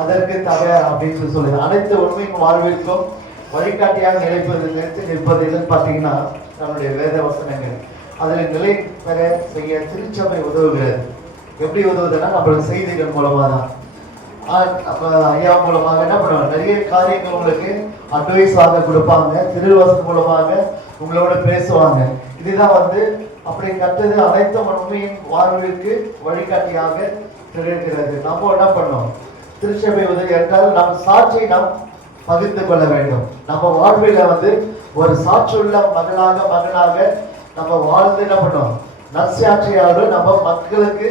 அதற்கு தக அப்படின்னு சொல்லுது. அனைத்து உண்மையும் வாழ்விற்கும் வழிகாட்டியாக நிலைத்து நிற்பது பார்த்தீங்கன்னா நம்மளுடைய வேத வசனங்கள். அதில் நிலை பெற செய்ய திருச்சபை உதவுகிறது. எப்படி உதவுதுன்னா நம்மளுடைய செய்திகள் மூலமா தான். ஐயா மூலமாக என்ன பண்ணுவாங்க, நிறைய காரியங்கள் உங்களுக்கு அட்வைஸாக கொடுப்பாங்க. திருவசம் மூலமாக உங்களோட பேசுவாங்க. இதுதான் வந்து அப்படி கற்றது அனைத்து உண்மையின் வாழ்விற்கு வழிகாட்டியாக திகழ்கிறது. நம்ம என்ன பண்ணோம், திருச்சபை உதவி என்றால் நம் சாட்சியை நாம் பகிர்ந்து கொள்ள வேண்டும். நம்ம வாழ்வில வந்து ஒரு சாட்சியுள்ள மகனாக நம்ம வாழ்ந்து என்ன பண்ணோம், நற்சாட்சியாளோடு நம்ம மக்களுக்கு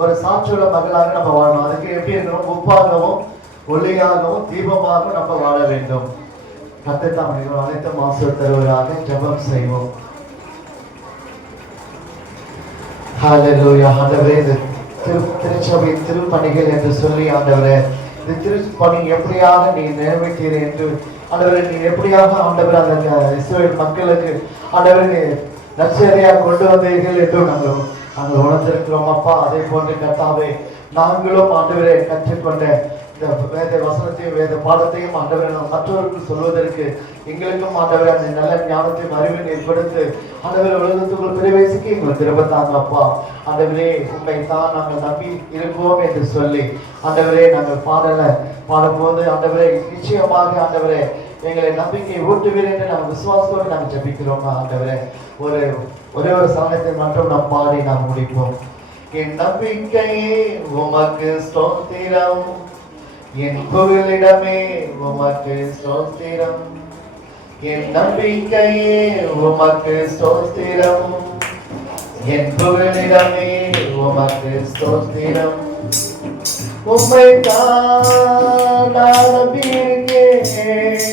ஒரு சாட்சியுள்ள மகளாக நம்ம வாழணும். அதுக்கு எப்படி இருக்கணும், உப்பாகவும் ஒளியாகவும் தீபமாகவும் நம்ம வாழ வேண்டும். கர்த்தர் அனைத்து மாசு தருவதாக ஜெபம் செய்வோம். ஹல்லேலூயா. ஆண்டவரே, திருச்சபை திருப்பணிகள் என்று சொல்லி ஆண்டவரே இந்த திருப்பணி எப்படியாக நீ நிறைவேற்றீர் என்று ஆண்டவரே, நீ எப்படியாக ஆண்டவர் அந்த இஸ்ரவேல் மக்களுக்கு ஆண்டவரே நீ நற்செய்தியாக கொண்டு வந்தீர்கள் என்று நாங்கள் உணர்ந்திருக்கிறோம் அப்பா. அதே போன்று கர்த்தாவே, நாங்களும் ஆண்டவரை கற்றுக்கொண்ட இந்த வேத வசனத்தையும் வேத பாடத்தையும் ஆண்டவரை நாம் மற்றவருக்கு சொல்வதற்கு எங்களுக்கும் ஆண்டவரை அந்த நல்ல ஞானத்தையும் அறிவை கொடுத்து ஆண்டவரை உலகத்துக்குள் பிரவேசிக்க எங்களுக்கு திரும்பத்தாங்க அப்பா. ஆண்டவரே, உண்மை தான் நாங்கள் நம்பி இருப்போம் என்று சொல்லி ஆண்டவரே நாங்கள் பாடும்போது ஆண்டவரே நிச்சயமாக ஆண்டவரே எங்களை நம்பிக்கை ஊட்டுவீர் என்று நாங்கள் விசுவாசத்தோடு நாங்கள் ஜெபிக்கிறோம். ஆண்டவரே, ஒரே ஒரு சரணத்தை மட்டும் நாம் பாடி நாம் முடிப்போம். என் நம்பிக்கையே உமக்கு ஸ்தோத்திரம், என் புகலிடமே உமக்கு ஸ்தோத்திரம், என் நம்பிக்கையே உமக்கு ஸ்தோத்திரம், என் புகலிடமே உமக்கு ஸ்தோத்திரம். உம்மை தான் நம்பியிருக்கேன்,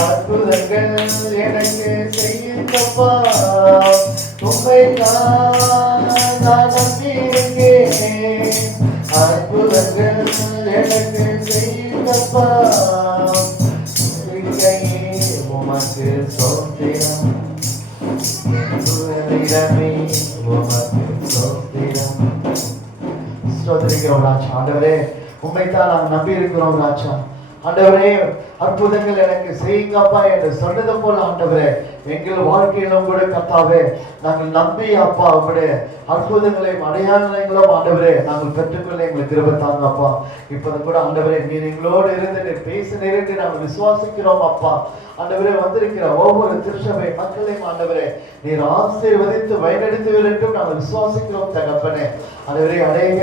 அற்புதங்கள் எனக்கு செய்யுங்கப்பா, உம்மை நான் நம்பியிருக்கேன். அற்புதங்கள் எனக்கு செய்யுங்கப்பா, உமக்கு சோத்திரம், உமக்கு சோத்திரம். ஸ்தோத்திரிக்கிறோம் ராஜா. ஆண்டவரே, உம்மைத்தான் நாங்கள் நம்பி இருக்கிறோம் ராஜா. ஆண்டவரே, அற்புதங்கள் எனக்கு செய்யுங்கப்பா என்று சொன்னது போல ஆண்டவரே, எங்கள் வாழ்க்கையிலும் கூட கர்த்தாவே நாங்கள் நம்பி அப்பா உங்களுடைய அற்புதங்களையும் அடையாளங்களும் ஆண்டவரே நாங்கள் பெற்றுக்கொள்ள எங்களுக்கு கிருபை தாங்க அப்பா. இப்போது கூட ஆண்டவரே, நீர் எங்களோடு இருந்து நீர் பேசினீர் நாங்கள் விசுவாசிக்கிறோம் அப்பா. ஆண்டவரே, வந்திருக்கிற ஒவ்வொரு திருச்சபை மக்களையும் ஆண்டவரே நீர் ஆசீர்வதித்து வழிநடத்துவீர் என்றும் நாங்கள் விசுவாசிக்கிறோம் தகப்பனே. ஆண்டவரே, அநேக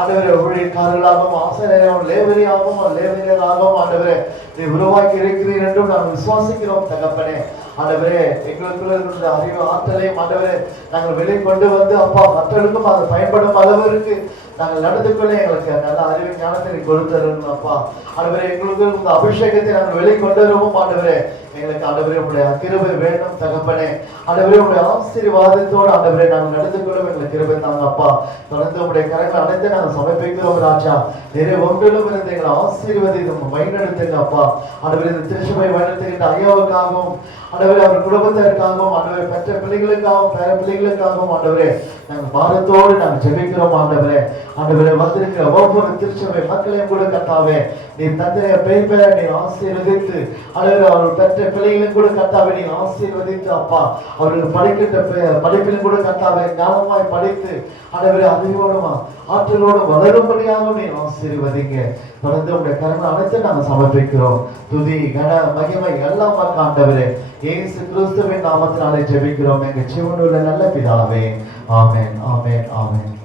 ஆண்டவரே ஊழியக்காரர்களாகவும் ஆசிரியராகவும் லேவியராகவும் ஆண்டவரே நீ உருவாக்கி இருக்கிறீர் என்றும் நாங்கள் விசுவாசிக்கிறோம் தகப்பனே. ஆண்டவரே, எங்களுக்குள்ள இருந்த அறிவு ஆற்றலையும் ஆண்டவரே நாங்கள் வெளியே கொண்டு வந்து அப்பா மற்றவர்களுக்கும் அது பயன்படும் அளவிற்கு நாங்கள் நடந்து கொள்ள எங்களுக்கு நல்ல அறிவு ஞானத்தை கொடுத்தரும் அப்பா. ஆண்டவரே, எங்களுக்கு இந்த அபிஷேகத்தை நாங்கள் வெளியே கொண்டு வருவோம் ஆண்டவரே. எங்களுக்கு ஆண்டவரே உடைய கிருபை வேணும் தகப்பனே. ஆண்டவரே, உடைய ஆசீர்வாதத்தோடு ஆண்டவரே நாங்கள் நடந்து கொள்ளும் எங்களுக்கு கிருபை தாங்க அப்பா. தொடர்ந்து உடைய கரங்கள் அனைத்து நாங்கள் சமர்ப்பிக்கிறோம் ராஜா. நிறைய ஒன்றிலும் இருந்து எங்களை ஆசீர்வதித்து வழிநடத்துங்க அப்பா. ஆண்டவரே, இந்த திருச்சபை வழிநடத்துகின்ற ஐயாவுக்காகவும் ஆண்டவரே அவர் குடும்பத்திற்காகவும் ஆண்டவரே பெற்ற பிள்ளைகளுக்காகவும் பேர பிள்ளைகளுக்காகவும் ஆண்டவரே நாங்கள் பாரத்தோடு நாங்கள் ஜெபிக்கிறோம் ஆண்டவரே. ஆண்டவரே, வந்திருக்கிற ஒவ்வொரு திருச்சபை மக்களையும் கூட கர்த்தாவே நீர் தந்தைய பெயர் நீர் ஆசீர்வதித்து ஆண்டவரே அவர்கள் பெற்ற பிள்ளைகளும் கூட கர்த்தாவே நீர் ஆசீர்வதித்து அப்பா அவர்கள் படிக்கின்ற படிப்பிலும் கூட கர்த்தாவே ஞானமாய் படித்து ஆண்டவரே அறிவோடும் ஆற்றலோடும் வளரும்படியாக நீர் ஆசீர்வதிங்க. தொடர்ந்து உடைய கரங்கள் அனைத்து நாங்கள் சமர்ப்பிக்கிறோம். துதி கன மகிமை எல்லாம் ஆண்டவரே இயேசு கிறிஸ்துவின் நாமத்தினாலே ஜெபிக்கிறோம் எங்கள் ஜீவனுள்ள நல்ல பிதாவே. ஆமென், ஆமென், ஆமென்.